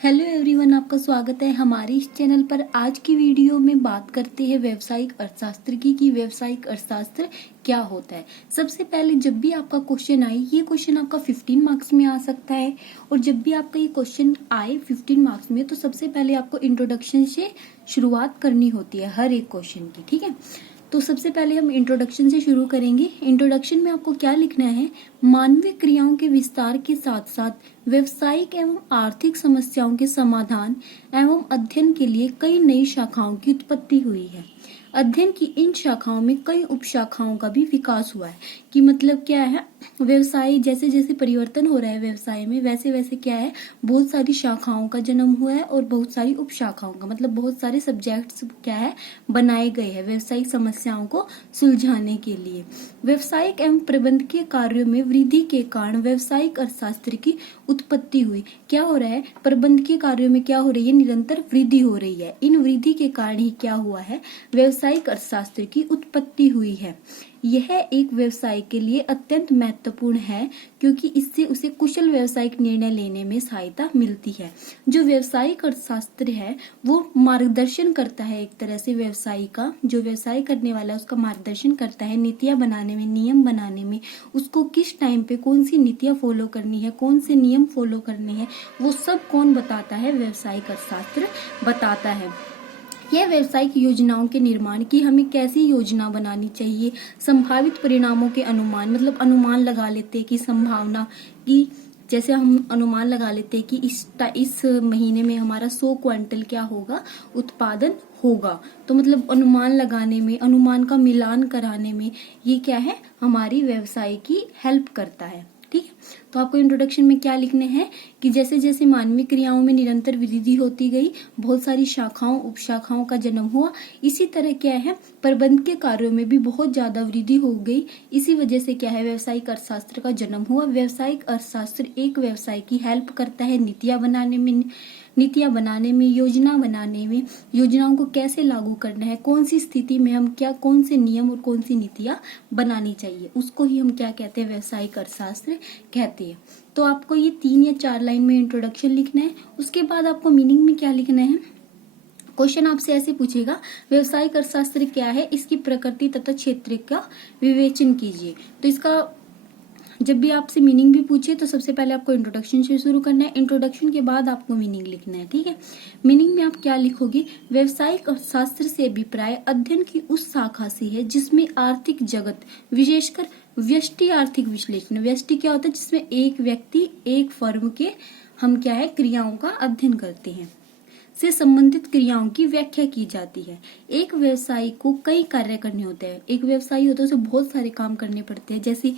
Hello everyone, आपका स्वागत है हमारे इस चैनल पर। आज की वीडियो में बात करते हैं व्यावसायिक अर्थशास्त्र की कि व्यावसायिक अर्थशास्त्र क्या होता है। सबसे पहले जब भी आपका क्वेश्चन आए, ये क्वेश्चन आपका 15 मार्क्स में आ सकता है। और जब भी आपका ये क्वेश्चन आए 15 मार्क्स में, तो सबसे पहले आपको इंट्रोडक्शन से शुरुआत करनी होती है हर एक क्वेश्चन की। ठीक है, तो सबसे पहले हम इंट्रोडक्शन से शुरू करेंगे। इंट्रोडक्शन में आपको क्या लिखना है? मानवीय क्रियाओं के विस्तार के साथ साथ व्यवसायिक एवं आर्थिक समस्याओं के समाधान एवं अध्ययन के लिए कई नई शाखाओं की उत्पत्ति हुई है। अध्ययन की इन शाखाओं में कई उपशाखाओं का भी विकास हुआ है। कि मतलब क्या है, व्यवसाय जैसे जैसे परिवर्तन हो रहा है व्यवसाय में, वैसे वैसे क्या है, बहुत सारी शाखाओं का जन्म हुआ है और बहुत सारी उपशाखाओं का, मतलब बहुत सारे सब्जेक्ट्स क्या है बनाए गए हैं व्यवसायिक समस्याओं को सुलझाने के लिए। व्यवसायिक एवं प्रबंधकीय कार्यों में वृद्धि के कारण व्यवसायिक अर्थशास्त्र की उत्पत्ति हुई। क्या हो रहा है, प्रबंधकीय कार्यों में क्या हो रही है, निरंतर वृद्धि हो रही है। इन वृद्धि के कारण ही क्या हुआ है, व्यवसायिक अर्थशास्त्र की उत्पत्ति हुई है। यह एक व्यवसाय के लिए अत्यंत महत्वपूर्ण है क्योंकि इससे उसे कुशल व्यवसायिक निर्णय लेने में सहायता मिलती है। जो व्यवसायिक अर्थशास्त्र है वो मार्गदर्शन करता है, एक तरह से व्यवसायी का, जो व्यवसाय करने वाला है उसका मार्गदर्शन करता है नीतियां बनाने में, नियम बनाने में। उसको किस टाइम पे कौन सी नीतियां फॉलो करनी है, कौन से नियम फॉलो करने हैं, वो सब कौन बताता है? व्यवसायिक अर्थशास्त्र बताता है। यह व्यवसायिक योजनाओं के निर्माण की हमें कैसी योजना बनानी चाहिए, संभावित परिणामों के अनुमान, मतलब अनुमान लगा लेते हैं कि संभावना की, जैसे हम अनुमान लगा लेते हैं कि इस महीने में हमारा 100 क्विंटल क्या होगा, उत्पादन होगा। तो मतलब अनुमान लगाने में, अनुमान का मिलान कराने में ये क्या है, हमारी व्यवसाय की हेल्प करता है। ठीक है, तो आपको इंट्रोडक्शन में क्या लिखने हैं कि जैसे जैसे मानवीय क्रियाओं में निरंतर वृद्धि होती गई, बहुत सारी शाखाओं उपशाखाओं का जन्म हुआ। इसी तरह क्या है, प्रबंध के कार्यों में भी बहुत ज्यादा वृद्धि हो गई। इसी वजह से क्या है, व्यावसायिक अर्थशास्त्र का जन्म हुआ। व्यावसायिक अर्थशास्त्र एक व्यवसाय की हेल्प करता है नीतियां बनाने में, योजना बनाने में, योजनाओं को कैसे लागू करना है, कौन सी स्थिति में हम क्या, कौन से नियम और कौन सी नीतियां बनानी चाहिए, उसको ही हम क्या कहते हैं, व्यावसायिक अर्थशास्त्र कहते हैं। तो आपको ये 3 या 4 लाइन में इंट्रोडक्शन लिखना है। उसके बाद आपको मीनिंग में क्या लिखना है। क्वेश्चन आपसे ऐसे पूछेगा, व्यावसायिक अर्थशास्त्र क्या है, इसकी प्रकृति तथा क्षेत्र का विवेचन कीजिए। तो इसका जब भी आपसे मीनिंग भी पूछे तो सबसे पहले आपको इंट्रोडक्शन से शुरू करना है। इंट्रोडक्शन के बाद आपको मीनिंग लिखना है। ठीक है, मीनिंग में आप क्या लिखोगे, व्यावसायिक अर्थशास्त्र से अभिप्राय अध्ययन की उस शाखा से है जिसमें आर्थिक जगत, विशेषकर व्यष्टि आर्थिक विश्लेषण, व्यष्टि क्या होता है, जिसमें एक व्यक्ति, एक फर्म के हम क्या है, क्रियाओं का अध्ययन करते हैं, से संबंधित क्रियाओं की व्याख्या की जाती है। एक व्यवसायी को कई कार्य करने होते हैं। एक व्यवसायी होता है उसे बहुत सारे काम करने पड़ते हैं, जैसे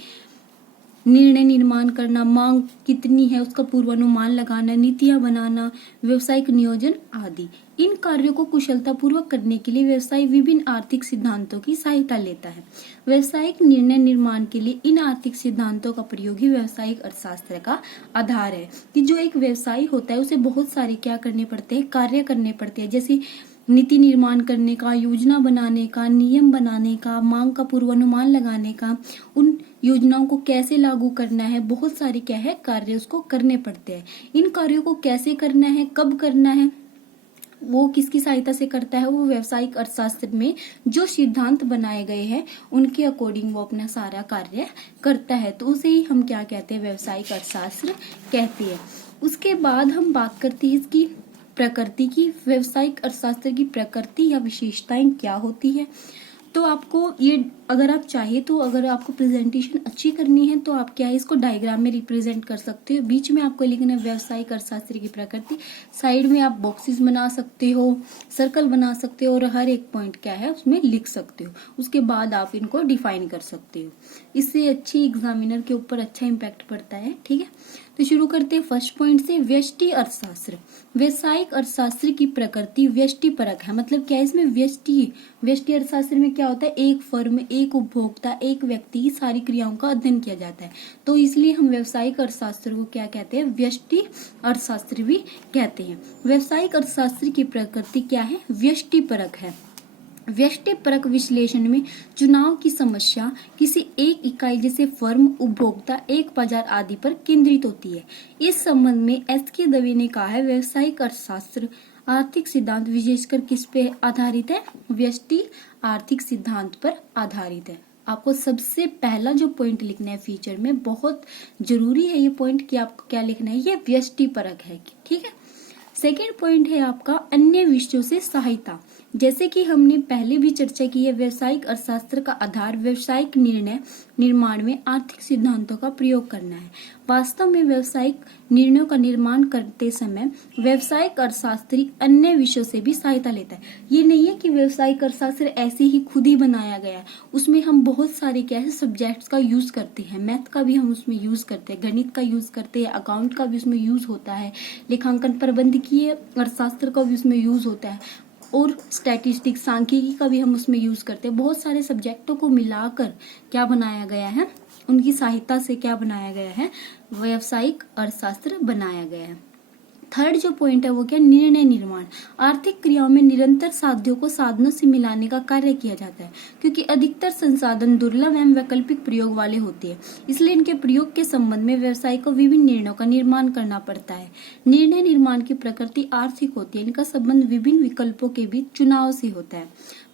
निर्णय निर्माण करना, मांग कितनी है उसका पूर्वानुमान लगाना, नीतियां बनाना, व्यवसायिक नियोजन आदि। इन कार्यों को कुशलता पूर्वक करने के लिए व्यवसाय विभिन्न आर्थिक सिद्धांतों की सहायता लेता है। व्यवसायिक निर्णय निर्माण के लिए इन आर्थिक सिद्धांतों का प्रयोग ही व्यावसायिक अर्थशास्त्र का आधार है। कि जो एक व्यवसायी होता है उसे बहुत सारे क्या करने पड़ते हैं, कार्य करने पड़ते हैं, जैसे नीति निर्माण करने का, योजना बनाने का, नियम बनाने का, मांग का पूर्वानुमान लगाने का, उन योजनाओं को कैसे लागू करना है, बहुत सारे क्या है कार्य उसको करने पड़ते हैं। इन कार्यों को कैसे करना है, कब करना है, वो किसकी सहायता से करता है, वो व्यावसायिक अर्थशास्त्र में जो सिद्धांत बनाए गए हैं उनके अकॉर्डिंग वो अपना सारा कार्य करता है। तो उसे ही हम क्या कहते हैं, व्यावसायिक अर्थशास्त्र कहते हैं। उसके बाद हम बात करते हैं इसकी प्रकृति की। व्यावसायिक अर्थशास्त्र की प्रकृति या विशेषताएं क्या होती है। तो आपको ये, अगर आप चाहे तो, अगर आपको प्रेजेंटेशन अच्छी करनी है तो आप क्या है, इसको डायग्राम में रिप्रेजेंट कर सकते हो। बीच में आपको लिखना है व्यावसायिक अर्थशास्त्र की प्रकृति, साइड में आप बॉक्सेस बना सकते हो, सर्कल बना सकते हो और हर एक पॉइंट क्या है उसमें लिख सकते हो। उसके बाद आप इनको डिफाइन कर सकते हो। इससे अच्छी एग्जामिनर के ऊपर अच्छा इम्पैक्ट पड़ता है। ठीक है, तो शुरू करते हैं फर्स्ट पॉइंट से, व्यष्टि अर्थशास्त्र। व्यावसायिक अर्थशास्त्र की प्रकृति व्यष्टि परक है। मतलब क्या है, इसमें व्यष्टि अर्थशास्त्र में क्या होता है, एक फर्म, एक उपभोक्ता, एक व्यक्ति की सारी क्रियाओं का अध्ययन किया जाता है। तो इसलिए हम व्यावसायिक अर्थशास्त्र को क्या कहते हैं, व्यष्टि अर्थशास्त्र भी कहते हैं। व्यावसायिक अर्थशास्त्र की प्रकृति क्या है, व्यष्टि परक है। व्यष्टिपरक विश्लेषण में चुनाव की समस्या किसी एक इकाई जैसे फर्म, उपभोक्ता, एक बाजार आदि पर केंद्रित होती है। इस संबंध में एस.के. दवे ने कहा है, व्यवसायिक अर्थशास्त्र आर्थिक सिद्धांत विशेषकर किस पे आधारित है? व्यष्टि आर्थिक सिद्धांत पर आधारित है। आपको सबसे पहला जो पॉइंट लिखना है फीचर में, बहुत जरूरी है ये पॉइंट कि आपको क्या लिखना है, ये व्यष्टिपरक है। ठीक है। सेकेंड पॉइंट है आपका अन्य विषयों से सहायता। जैसे कि हमने पहले भी चर्चा की है, व्यवसायिक अर्थशास्त्र का आधार व्यवसायिक निर्णय निर्माण में आर्थिक सिद्धांतों का प्रयोग करना है। वास्तव में व्यवसायिक निर्णयों का निर्माण करते समय व्यवसायिक अर्थशास्त्री अन्य विषयों से भी सहायता लेता है। ये नहीं है कि व्यवसायिक अर्थशास्त्र ऐसे ही खुद ही बनाया गया है, उसमें हम बहुत सारे क्या है सब्जेक्ट्स का यूज करते हैं, मैथ का भी हम उसमें यूज करते हैं, गणित का यूज करते हैं, अकाउंट का भी उसमें यूज होता है, लेखांकन प्रबंधकीय अर्थशास्त्र का भी उसमें यूज होता है, और स्टैटिस्टिक्स सांख्यिकी का भी हम उसमें यूज करते हैं। बहुत सारे सब्जेक्टों को मिलाकर क्या बनाया गया है, उनकी सहायता से क्या बनाया गया है, व्यवसायिक अर्थशास्त्र बनाया गया है। थर्ड जो पॉइंट है वो क्या, निर्णय निर्माण। आर्थिक क्रियाओं में निरंतर साध्यों को साधनों से मिलाने का कार्य किया जाता है, क्योंकि अधिकतर संसाधन दुर्लभ एवं वैकल्पिक प्रयोग वाले होते हैं, इसलिए इनके प्रयोग के संबंध में व्यवसाय को विभिन्न निर्णयों का निर्माण करना पड़ता है। निर्णय निर्माण की प्रकृति आर्थिक होती है, इनका संबंध विभिन्न विकल्पों के बीच चुनाव से होता है।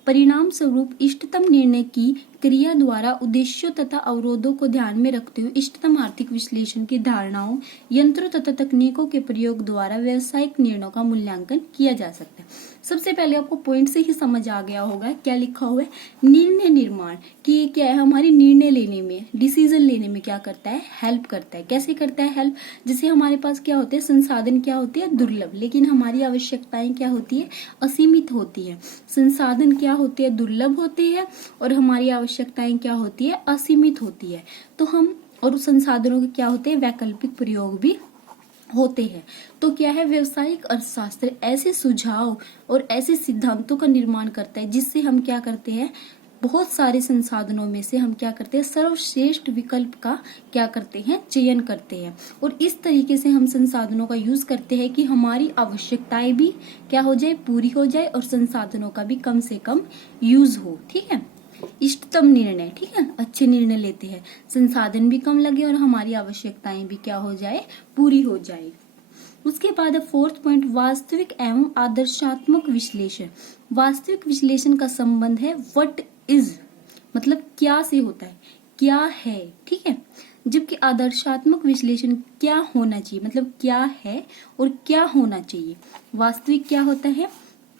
परिणाम स्वरूप इष्टतम निर्णय की क्रिया द्वारा उद्देश्यों तथा अवरोधों को ध्यान में रखते हुए इष्टतम आर्थिक विश्लेषण की धारणाओं, यंत्रों तथा तकनीकों के प्रयोग द्वारा व्यवसायिक निर्णयों का मूल्यांकन किया जा सकता है। सबसे पहले आपको पॉइंट से ही समझ आ गया होगा क्या लिखा हुआ है, निर्णय निर्माण, कि ये क्या है, हमारी निर्णय लेने में, डिसीजन लेने में क्या करता है, हेल्प करता है। कैसे करता है हेल्प, जैसे हमारे पास क्या होते हैं, संसाधन क्या होते हैं, दुर्लभ, लेकिन हमारी आवश्यकताएं क्या होती है, असीमित होती है। संसाधन क्या होते हैं, दुर्लभ होते हैं, और हमारी आवश्यकताएं क्या होती है, असीमित होती है। तो हम, और उस संसाधनों के क्या होते हैं, वैकल्पिक प्रयोग भी होते हैं। तो क्या है, व्यवसायिक अर्थशास्त्र ऐसे सुझाव और ऐसे सिद्धांतों का निर्माण करता है जिससे हम क्या करते हैं, बहुत सारे संसाधनों में से हम क्या करते हैं, सर्वश्रेष्ठ विकल्प का क्या करते हैं, चयन करते हैं। और इस तरीके से हम संसाधनों का यूज करते हैं कि हमारी आवश्यकताएं भी क्या हो जाए, पूरी हो जाए, और संसाधनों का भी कम से कम यूज हो। ठीक है, इष्टतम निर्णय, ठीक है, अच्छे निर्णय लेते हैं, संसाधन भी कम लगे और हमारी आवश्यकताएं भी क्या हो जाए, पूरी हो जाए। उसके बाद है फोर्थ पॉइंट, वास्तविक एवं आदर्शात्मक विश्लेषण। वास्तविक विश्लेषण का संबंध है व्हाट इज, मतलब क्या से होता है, क्या है, ठीक है, जबकि आदर्शात्मक विश्लेषण क्या होना चाहिए, मतलब क्या है और क्या होना चाहिए। वास्तविक क्या होता है,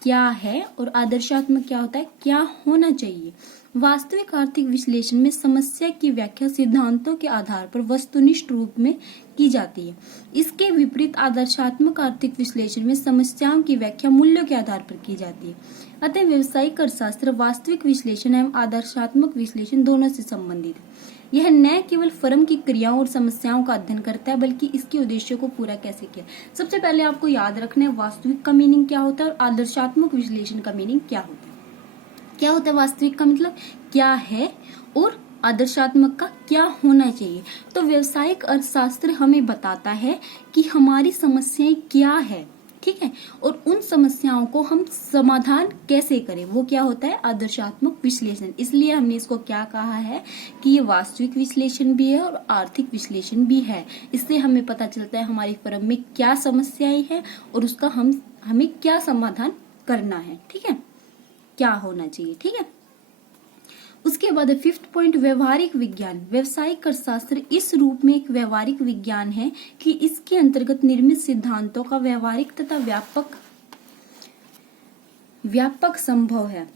क्या है, और आदर्शात्मक क्या होता है, क्या होना चाहिए। वास्तविक आर्थिक विश्लेषण में समस्या की व्याख्या सिद्धांतों के आधार पर वस्तुनिष्ठ रूप में की जाती है। इसके विपरीत आदर्शात्मक आर्थिक विश्लेषण में समस्याओं की व्याख्या मूल्यों के आधार पर की जाती है। अतः व्यवसायिक अर्थशास्त्र वास्तविक विश्लेषण एवं आदर्शात्मक विश्लेषण दोनों से संबंधित है। यह न केवल फर्म की क्रियाओं और समस्याओं का अध्ययन करता है, बल्कि इसके उद्देश्यों को पूरा कैसे किया। सबसे पहले आपको याद रखना है वास्तविक का मीनिंग क्या होता है और आदर्शात्मक विश्लेषण का मीनिंग क्या होता है। क्या होता है वास्तविक का मतलब क्या है, और आदर्शात्मक का क्या होना चाहिए। तो व्यवसायिक अर्थशास्त्र हमें बताता है कि हमारी समस्याएं क्या है, ठीक है, और उन समस्याओं को हम समाधान कैसे करें, वो क्या होता है, आदर्शात्मक विश्लेषण। इसलिए हमने इसको क्या कहा है कि ये वास्तविक विश्लेषण भी है और आर्थिक विश्लेषण भी है। इससे हमें पता चलता है हमारी फर्म में क्या समस्याएं हैं और उसका हमें क्या समाधान करना है, ठीक है, क्या होना चाहिए, ठीक है। उसके बाद फिफ्थ पॉइंट, व्यवहारिक विज्ञान। व्यवसायिक अर्थशास्त्र इस रूप में एक व्यवहारिक विज्ञान है कि इसके अंतर्गत निर्मित सिद्धांतों का व्यवहारिक तथा व्यापक संभव है।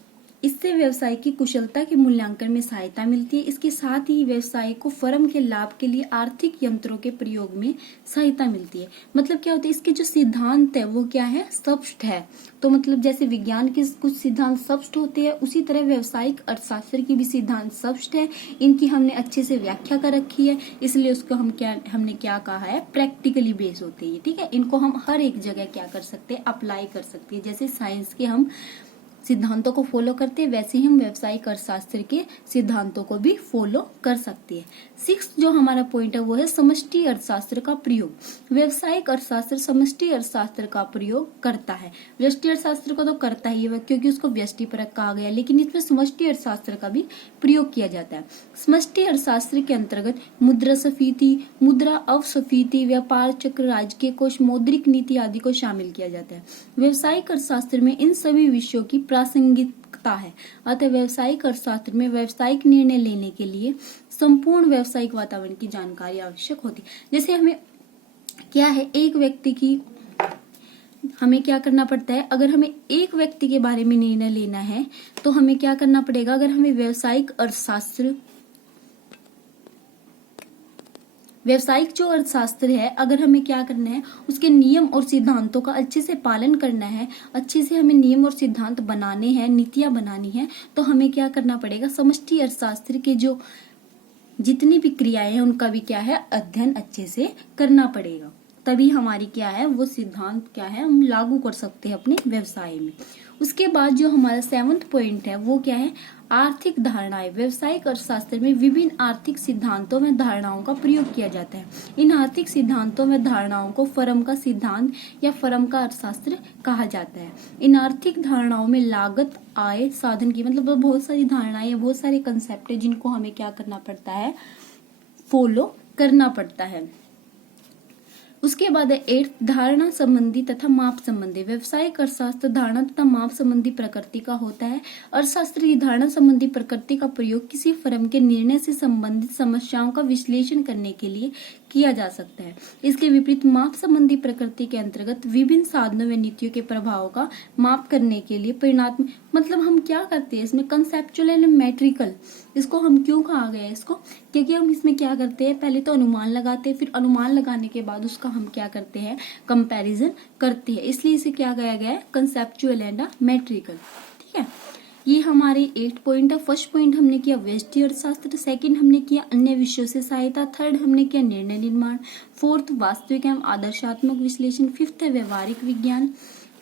इससे व्यवसाय की कुशलता के मूल्यांकन में सहायता मिलती है। इसके साथ ही व्यवसाय को फर्म के लाभ के लिए आर्थिक यंत्रों के प्रयोग में सहायता मिलती है। मतलब क्या होता है, इसके जो सिद्धांत है वो क्या है, स्पष्ट है। तो मतलब जैसे विज्ञान के कुछ सिद्धांत स्पष्ट होते हैं, उसी तरह व्यवसायिक अर्थशास्त्र की भी सिद्धांत स्पष्ट है। इनकी हमने अच्छे से व्याख्या कर रखी है, इसलिए उसको हमने क्या कहा है, प्रैक्टिकली बेस होते हैं, ठीक है। इनको हम हर एक जगह क्या कर सकते हैं, अप्लाई कर सकते हैं। जैसे साइंस के हम सिद्धांतों को फॉलो करते हैं, वैसे ही हम व्यावसायिक अर्थशास्त्र के सिद्धांतों को भी फॉलो कर सकते हैं। 6 जो हमारा पॉइंट है वो है समष्टि अर्थशास्त्र का प्रयोग। व्यावसायिक अर्थशास्त्र समष्टि अर्थशास्त्र का प्रयोग करता है। व्यष्टि अर्थशास्त्र को तो करता ही है क्योंकि उसको व्यष्टिपरक कहा गया, लेकिन इसमें समष्टि अर्थशास्त्र का भी प्रयोग किया जाता है। समष्टि अर्थशास्त्र के अंतर्गत मुद्रास्फीति, मुद्रा अवस्फीति, व्यापार चक्र, राजकीय कोष, मौद्रिक नीति आदि को शामिल किया जाता है। व्यावसायिक अर्थशास्त्र में इन सभी विषयों की प्रासंगिकता है। अतः व्यावसायिक अर्थशास्त्र में व्यावसायिक निर्णय लेने के लिए संपूर्ण व्यावसायिक वातावरण की जानकारी आवश्यक होती है। जैसे हमें क्या है, एक व्यक्ति की हमें क्या करना पड़ता है, अगर हमें एक व्यक्ति के बारे में निर्णय लेना है तो हमें क्या करना पड़ेगा, अगर हमें व्यावसायिक जो अर्थशास्त्र है, अगर हमें क्या करना है, उसके नियम और सिद्धांतों का अच्छे से पालन करना है, अच्छे से हमें नियम और सिद्धांत बनाने हैं, नीतियां बनानी है, तो हमें क्या करना पड़ेगा, समष्टि अर्थशास्त्र के जो जितनी भी क्रियाएं हैं उनका भी क्या है, अध्ययन अच्छे से करना पड़ेगा। तभी हमारी क्या है, वो सिद्धांत क्या है, हम लागू कर सकते हैं अपने व्यवसाय में। उसके बाद जो हमारा 7वां पॉइंट है वो क्या है, आर्थिक धारणाएं। व्यावसायिक अर्थशास्त्र में विभिन्न आर्थिक सिद्धांतों में धारणाओं का प्रयोग किया जाता है। इन आर्थिक सिद्धांतों में धारणाओं को फर्म का सिद्धांत या फर्म का अर्थशास्त्र कहा जाता है। इन आर्थिक धारणाओं में लागत, आय, साधन की मतलब बहुत सारी धारणाएं, बहुत सारे कंसेप्ट है जिनको हमें क्या करना पड़ता है, फॉलो करना पड़ता है। उसके बाद है 8 धारणा संबंधी तथा माप संबंधी। व्यावसायिक अर्थशास्त्र धारणा तथा माप संबंधी प्रकृति का होता है। अर्थशास्त्र की धारणा संबंधी प्रकृति का प्रयोग किसी फर्म के निर्णय से संबंधित समस्याओं का विश्लेषण करने के लिए किया जा सकता है। इसके विपरीत माप संबंधी प्रकृति के अंतर्गत विभिन्न साधनों व नीतियों के प्रभाव का माप करने के लिए परिणात्मक मतलब हम क्या करते हैं, इसमें कंसेप्चुअल एंड मैट्रिकल, इसको हम क्यों कहा गया है इसको, क्योंकि हम इसमें क्या करते हैं, पहले तो अनुमान लगाते हैं, फिर अनुमान लगाने के बाद उसका हम क्या करते हैं, कंपैरिजन करते हैं, इसलिए इसे क्या कहा गया है, कंसेप्चुअल एंड मैट्रिकल। ठीक है, ये हमारे 8 पॉइंट है। फर्स्ट पॉइंट हमने किया व्यष्टि अर्थशास्त्र, सेकंड हमने किया अन्य विषयों से सहायता, थर्ड हमने किया निर्णय निर्माण, फोर्थ वास्तविक एवं आदर्शात्मक विश्लेषण, फिफ्थ है व्यवहारिक विज्ञान,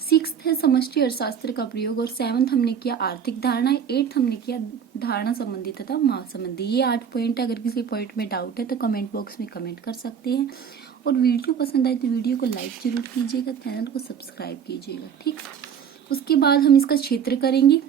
6th है समष्टि अर्थशास्त्र का प्रयोग और 7th हमने किया आर्थिक धारणाएं, 8th हमने किया धारणा संबंधी तथा माप संबंधी। ये 8 पॉइंट है। अगर किसी पॉइंट में डाउट है तो कमेंट बॉक्स में कमेंट कर सकते हैं, और वीडियो पसंद आए तो वीडियो को लाइक जरूर कीजिएगा, चैनल को सब्सक्राइब कीजिएगा। ठीक, उसके बाद हम इसका क्षेत्र करेंगे।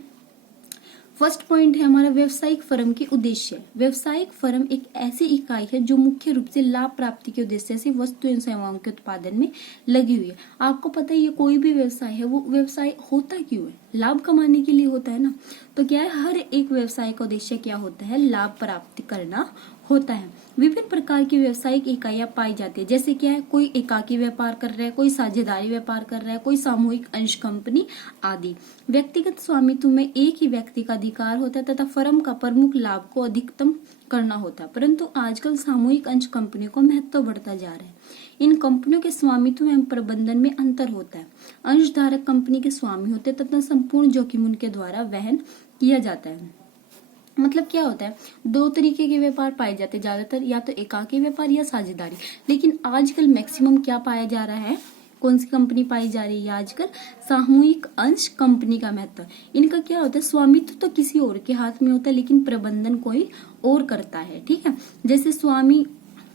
फर्स्ट पॉइंट है हमारा व्यवसायिक फर्म के उद्देश्य। व्यवसायिक फर्म एक ऐसी इकाई है जो मुख्य रूप से लाभ प्राप्ति के उद्देश्य से वस्तु एवं सेवाओं के उत्पादन में लगी हुई है। आपको पता है ये कोई भी व्यवसाय है, वो व्यवसाय होता क्यों है, लाभ कमाने के लिए होता है ना। तो क्या है, हर एक व्यवसाय का उद्देश्य क्या होता है, लाभ प्राप्ति करना होता है। विभिन्न प्रकार की व्यवसायिक इकाइयां पाई जाती है, जैसे क्या है, कोई एकाकी व्यापार कर रहा है, कोई साझेदारी व्यापार कर रहा है, कोई सामूहिक अंश कंपनी आदि। व्यक्तिगत स्वामित्व में एक ही व्यक्ति का अधिकार होता है तथा फर्म का प्रमुख लाभ को अधिकतम करना होता है, परंतु आजकल सामूहिक अंश कंपनियों का महत्व बढ़ता जा रहा है। इन कंपनियों के स्वामित्व एवं प्रबंधन में अंतर होता है। अंशधारक कंपनी के स्वामी होते हैं तथा संपूर्ण जोखिम उनके द्वारा वहन किया जाता है। मतलब क्या होता है, 2 तरीके के व्यापार पाए जाते हैं ज्यादातर, या तो एकाकी व्यापार या साझेदारी। लेकिन आजकल मैक्सिमम क्या पाया जा रहा है, कौन सी कंपनी पाई जा रही है आजकल, सामूहिक अंश कंपनी का महत्व। इनका क्या होता है, स्वामित्व तो किसी और के हाथ में होता है लेकिन प्रबंधन कोई और करता है। ठीक है, जैसे स्वामी,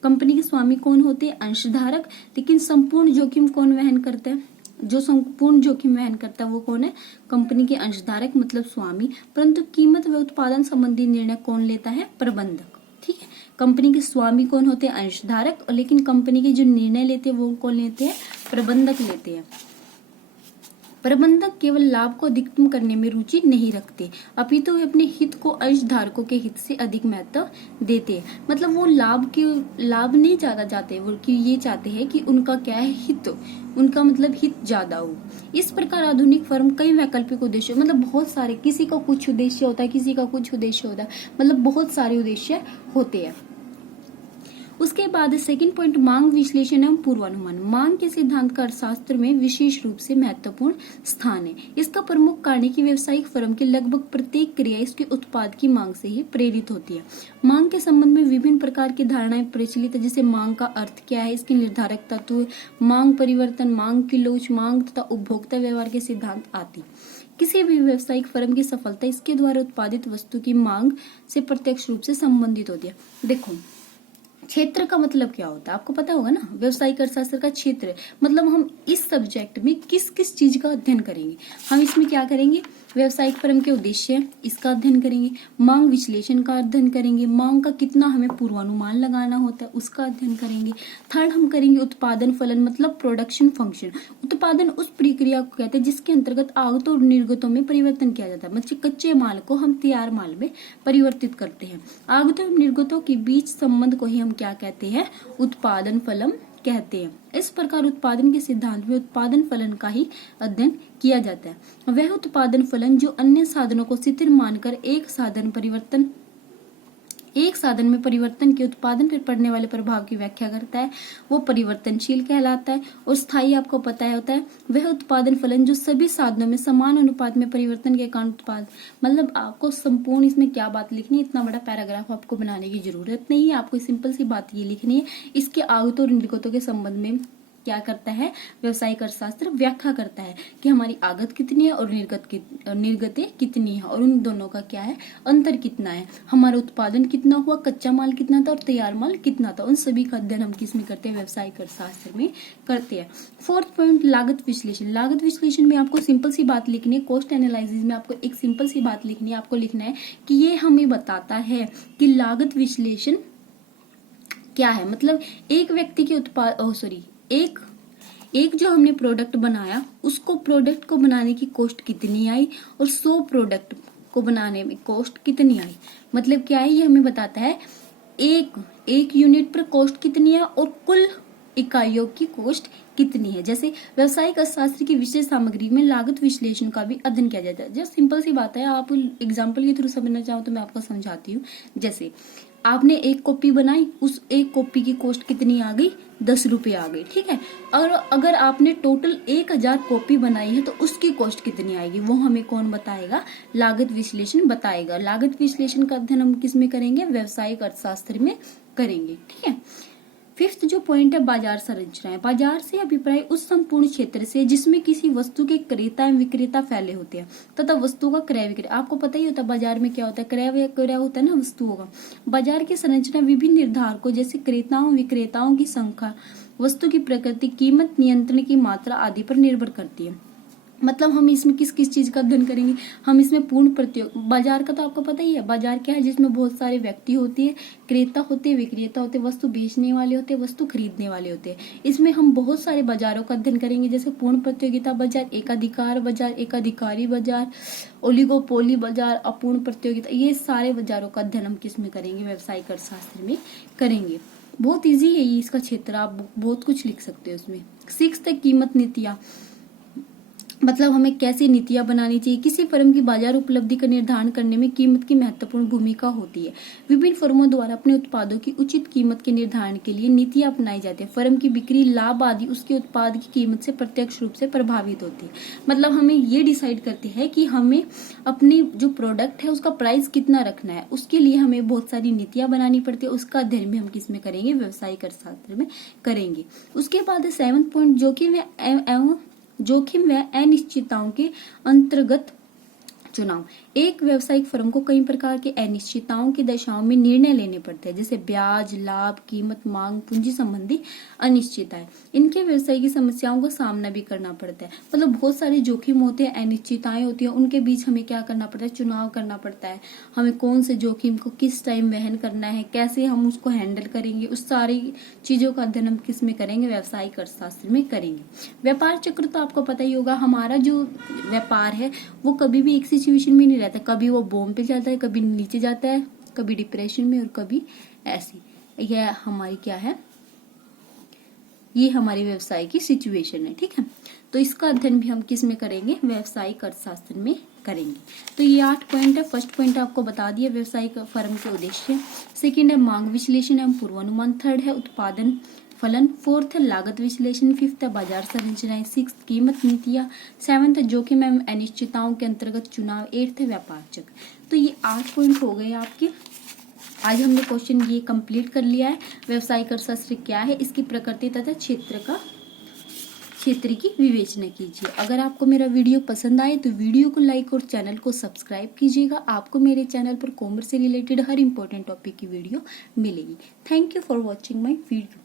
कंपनी के स्वामी कौन होते हैं, अंशधारक, लेकिन संपूर्ण जोखिम कौन वहन करता है, जो संपूर्ण जोखिम वहन करता है वो कौन है, कंपनी के अंशधारक मतलब स्वामी, परंतु कीमत व उत्पादन संबंधी निर्णय कौन लेता है, प्रबंधक। ठीक है, कंपनी के स्वामी कौन होते हैं, अंशधारक, और लेकिन कंपनी के जो निर्णय लेते हैं वो कौन लेते हैं, प्रबंधक लेते हैं। प्रबंधक केवल लाभ को अधिकतम करने में रुचि नहीं रखते, अपितु वे अपने हित को अंशधारकों के हित से अधिक महत्व देते हैं। मतलब वो लाभ नहीं ज्यादा चाहते, वो कि ये चाहते हैं कि उनका क्या है, हित, उनका मतलब हित ज्यादा हो। इस प्रकार आधुनिक फर्म कई वैकल्पिक उद्देश्य, मतलब बहुत सारे, किसी का कुछ उद्देश्य होता है, किसी का कुछ उद्देश्य होता है, मतलब बहुत सारे उद्देश्य होते हैं। उसके बाद सेकंड पॉइंट मांग विश्लेषण एवं पूर्वानुमान। मांग के सिद्धांत का अर्थशास्त्र में विशेष रूप से महत्वपूर्ण स्थान है। इसका प्रमुख कारण है कि व्यावसायिक फर्म की लगभग प्रत्येक क्रिया इसके उत्पाद की मांग से ही प्रेरित होती है। मांग के संबंध में विभिन्न प्रकार की धारणाएं प्रचलित है, जैसे मांग का अर्थ क्या है, इसके निर्धारक तत्व, मांग परिवर्तन, मांग की लोच, मांग तथा उपभोक्ता व्यवहार के सिद्धांत आदि। किसी भी व्यावसायिक फर्म की सफलता इसके द्वारा उत्पादित वस्तु की मांग से प्रत्यक्ष रूप से संबंधित होती है। देखो, क्षेत्र का मतलब क्या होता है आपको पता होगा ना। व्यवसायिक अर्थशास्त्र का क्षेत्र मतलब हम इस सब्जेक्ट में किस किस चीज का अध्ययन करेंगे। हम इसमें क्या करेंगे, व्यवसायिक फर्म के उद्देश्य इसका अध्ययन करेंगे, मांग विश्लेषण का अध्ययन करेंगे, मांग का कितना हमें पूर्वानुमान लगाना होता है उसका अध्ययन करेंगे। थर्ड हम करेंगे उत्पादन फलन मतलब प्रोडक्शन फंक्शन। उत्पादन उस प्रक्रिया को कहते हैं जिसके अंतर्गत आगतों और निर्गतों में परिवर्तन किया जाता है। मतलब कच्चे माल को हम तैयार माल में परिवर्तित करते हैं। आगतों और निर्गतों के बीच संबंध को ही हम क्या कहते हैं, उत्पादन फलन कहते हैं। इस प्रकार उत्पादन के सिद्धांत में उत्पादन फलन का ही अध्ययन किया जाता है। वह उत्पादन फलन जो अन्य साधनों को स्थिर मानकर एक साधन में परिवर्तन के उत्पादन पर पड़ने वाले प्रभाव की व्याख्या करता है, वो परिवर्तनशील कहलाता है। और स्थायी आपको पता होता है वह उत्पादन फलन जो सभी साधनों में समान अनुपात में परिवर्तन के कारण उत्पाद। मतलब आपको संपूर्ण इसमें क्या बात लिखनी है, इतना बड़ा पैराग्राफ आपको बनाने की जरूरत नहीं है। आपको सिंपल सी बात ये लिखनी है, इसके आगतों और निर्गतों के संबंध में क्या करता है व्यवसायिक अर्थशास्त्र, व्याख्या करता है कि हमारी आगत कितनी है और निर्गतें कितनी है और उन दोनों का क्या है अंतर कितना है, हमारा उत्पादन कितना हुआ, कच्चा माल कितना था और तैयार माल कितना था। उन सभी का अध्ययन हम किस में करते हैं, व्यवसायिक अर्थशास्त्र में करते हैं। फोर्थ पॉइंट लागत विश्लेषण। लागत विश्लेषण में आपको सिंपल सी बात लिखनी है, कॉस्ट एनालिसिस में आपको एक सिंपल सी बात लिखनी है। आपको लिखना है कि ये हमें बताता है कि लागत विश्लेषण क्या है। मतलब एक व्यक्ति के एक जो हमने प्रोडक्ट बनाया उसको प्रोडक्ट को बनाने की कॉस्ट कितनी आई और 100 प्रोडक्ट को बनाने में कॉस्ट कितनी आई। मतलब क्या है, ये हमें बताता है एक यूनिट पर कॉस्ट कितनी है और कुल इकाइयों की कॉस्ट कितनी है। जैसे व्यावसायिक अर्थशास्त्र की विषय सामग्री में लागत विश्लेषण का भी अध्ययन किया जाता है। जो सिंपल सी बात है, आप एग्जाम्पल के थ्रू समझना चाहो तो मैं आपको समझाती हूँ। जैसे आपने एक कॉपी बनाई, उस एक कॉपी की कॉस्ट कितनी आ गई, 10 रुपए आ गई, ठीक है। और अगर आपने टोटल 1000 कॉपी बनाई है तो उसकी कॉस्ट कितनी आएगी, वो हमें कौन बताएगा, लागत विश्लेषण बताएगा। लागत विश्लेषण का अध्ययन हम किस में करेंगे, व्यवसायिक अर्थशास्त्र में करेंगे, ठीक है। फिफ्थ जो पॉइंट है बाजार संरचना। बाजार से अभिप्राय उस संपूर्ण क्षेत्र से जिसमें किसी वस्तु के क्रेता एवं विक्रेता फैले होते हैं तथा वस्तु का क्रय विक्रय। आपको पता ही होता है बाजार में क्या होता है, क्रय विक्रय होता है ना वस्तुओं का। बाजार की संरचना विभिन्न निर्धारकों जैसे क्रेताओं विक्रेताओं की संख्या, वस्तु की प्रकृति, कीमत नियंत्रण की मात्रा आदि पर निर्भर करती है। मतलब हम इसमें किस किस चीज का अध्ययन करेंगे, हम इसमें पूर्ण प्रतियोग। बाजार का तो आपको पता ही है, बाजार क्या है, जिसमें बहुत सारे व्यक्ति होते हैं, क्रेता होते हैं, विक्रेता होते हैं, वस्तु बेचने वाले होते हैं, वस्तु खरीदने वाले होते हैं। इसमें हम बहुत सारे बाजारों का अध्ययन करेंगे, जैसे पूर्ण प्रतियोगिता बाजार, एकाधिकार बाजार, एकाधिकारी बाजार, ओलिगोपोली बाजार, अपूर्ण प्रतियोगिता। ये सारे बाजारों का अध्ययन हम किस में करेंगे, व्यवसायिक अर्थशास्त्र में करेंगे। बहुत ईजी है ये इसका क्षेत्र, आप बहुत कुछ लिख सकते हो उसमें। सिक्स्थ कीमत नीतियां। मतलब हमें कैसी नीतियां बनानी चाहिए। किसी फर्म की बाजार उपलब्धि का निर्धारण करने में कीमत की महत्वपूर्ण भूमिका होती है। विभिन्न फर्मों द्वारा अपने उत्पादों की उचित कीमत के निर्धारण के लिए नीतियां अपनाई जाती है। फर्म की बिक्री, लाभ आदि उसके उत्पाद की कीमत से प्रत्यक्ष रूप से प्रभावित होती है। मतलब हमें ये डिसाइड करते हैं कि हमें अपनी जो प्रोडक्ट है उसका प्राइस कितना रखना है, उसके लिए हमें बहुत सारी नीतियां बनानी पड़ती है। उसका अध्ययन भी हम किस में करेंगे, व्यवसायिक अर्थशास्त्र में करेंगे। उसके बाद 7वां पॉइंट जोखिम व अनिश्चितताओं के अंतर्गत चुनाव। एक व्यवसायिक फर्म को कई प्रकार के अनिश्चितताओं की दशाओं में निर्णय लेने पड़ते हैं, जैसे ब्याज, लाभ, कीमत, मांग, पूंजी संबंधी अनिश्चितताएं। इनके व्यवसाय की समस्याओं का सामना भी करना पड़ता है। मतलब बहुत सारे जोखिम होते हैं, अनिश्चितताएं होती हैं, उनके बीच हमें क्या करना पड़ता है, चुनाव करना पड़ता है। हमें कौन से जोखिम को किस टाइम वहन करना है, कैसे हम उसको हैंडल करेंगे, उस सारी चीजों का अध्ययन हम किस में करेंगे, व्यवसायिक अर्थशास्त्र में करेंगे। व्यापार चक्र तो आपको पता ही होगा, हमारा जो व्यापार है वो कभी भी एक सिचुएशन में नहीं रहता। कभी वो बॉम पे चलता है, कभी नीचे जाता है, कभी डिप्रेशन में और कभी ऐसी। यह हमारी क्या है, ये हमारी व्यवसाय की सिचुएशन है, ठीक है। तो इसका अध्ययन भी हम किस में करेंगे, व्यवसायिक अर्थशास्त्र में करेंगे। तो ये 8 पॉइंट है। फर्स्ट पॉइंट आपको बता दिया व्यवसायिक फर्म के उद्देश्य। सेकंड है मांग विश्लेषण एवं पूर्वानुमान। थर्ड है उत्पादन फलन। फोर्थ है लागत विश्लेषण। फिफ्थ है बाजार संरचनाएं। सिक्स कीमत नीतियां। सेवंथ है जोखिम एवं अनिश्चितताओं के अंतर्गत चुनाव। 8th है व्यापार चक्र। तो ये 8 पॉइंट हो गए आपके। आज हमने क्वेश्चन ये कंप्लीट कर लिया है। व्यवसायिक अर्थशास्त्र क्या है, इसकी प्रकृति तथा क्षेत्र क्षेत्र की विवेचना कीजिए। अगर आपको मेरा वीडियो पसंद आए तो वीडियो को लाइक और चैनल को सब्सक्राइब कीजिएगा। आपको मेरे चैनल पर कॉमर्स से रिलेटेड हर इंपॉर्टेंट टॉपिक की वीडियो मिलेगी। Thank you for watching my video.